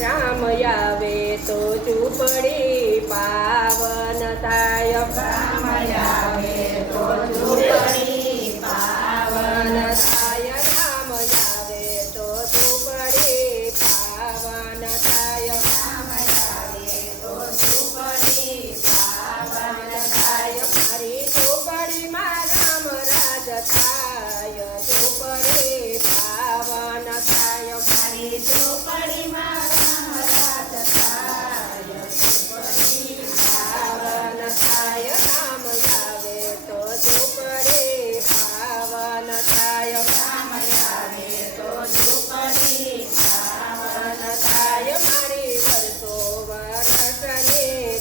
રામ આવે તો ઝૂંપડી પાવન થાય. રામ આવે તો ઝૂંપડી પાવન થાય. રામ આવે તો ઝૂંપડી પાવન થાય. રામ આવે તો ઝૂંપડી પાવન થાય. મારી ઝૂંપડીમાં રામ રાજ થાય. ઝૂંપડી પાવન થાય. મારી ઝૂંપડીમાં રામ રાજ થાય. ઝૂંપડી પાવન થાય. રામ આવે તો ઝૂંપડી પાવન થાય. રામ આવે તો ઝૂંપડી પાવન થાય. મારી વર્ષો વર્ષની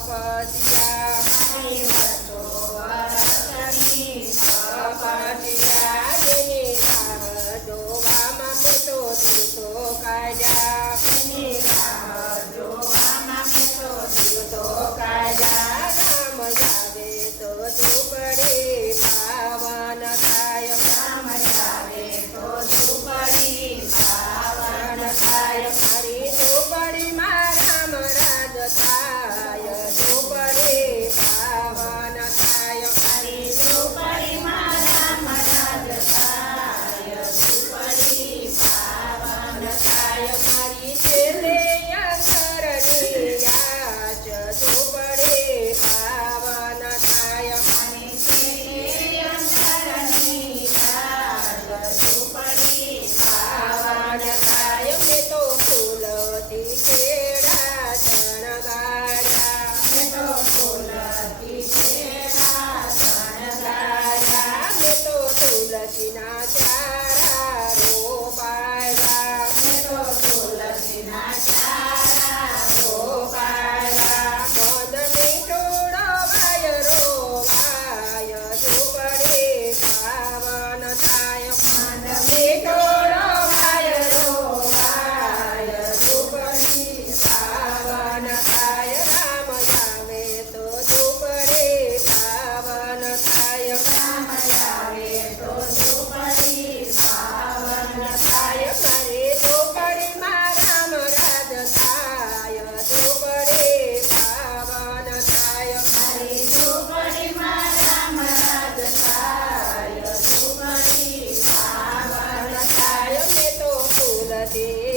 તપસ્યા મારી વર્ષો વર્ષની તપસ્યા જેની રાહ જોવામાં મેં તો દિવસો કાઢ્યા. એની રાહ જોવામાં મેં તો દિવસો કાઢ્યા. રામ આવે તો ઝૂંપડી પાવન થાય. રામ આવે તો ઝૂંપડી પાવન થાય. મારી ઝૂંપડીમાં રામ રાજ થાય. ઝૂંપડી પાવન થાય. મારી ઝૂંપડીમાં રામ રાજ થાય. ઝૂંપડી પાવન થાય. મારી છેલ્લે અંતરની યાચ ઝૂંપડી પાવન થાય. મારી છેલ્લે અંતરની યાદ ઝૂંપડી પાવન થાય. મેં તો ફૂલથી કેળા શણગાર્યા. મેં તો ફૂલથી છેડા શણગાર્યા. મેં તો તુલસીના ચારા રોપાયા. મેં તો તુલસીના ચારા રોપાયા. મન મીઠોડો વાયરો વાય. ઝૂંપડી પાવન થાય. મન મીઠોડો વાયરો વાય. ઝૂંપડી પાવન થાય. રામ આવે તો ઝૂંપડી પાવન થાય. રામ આવે તો ઝૂંપડી પાવન થાય. મારી ઝૂંપડીમાં રામ રાજ થાય. ઝૂંપડી પાવન થાય. મારી ઝૂંપડીમાં રામ રાજ થાય. ઝૂંપડી પાવન થાય. મેં તો ફૂલથી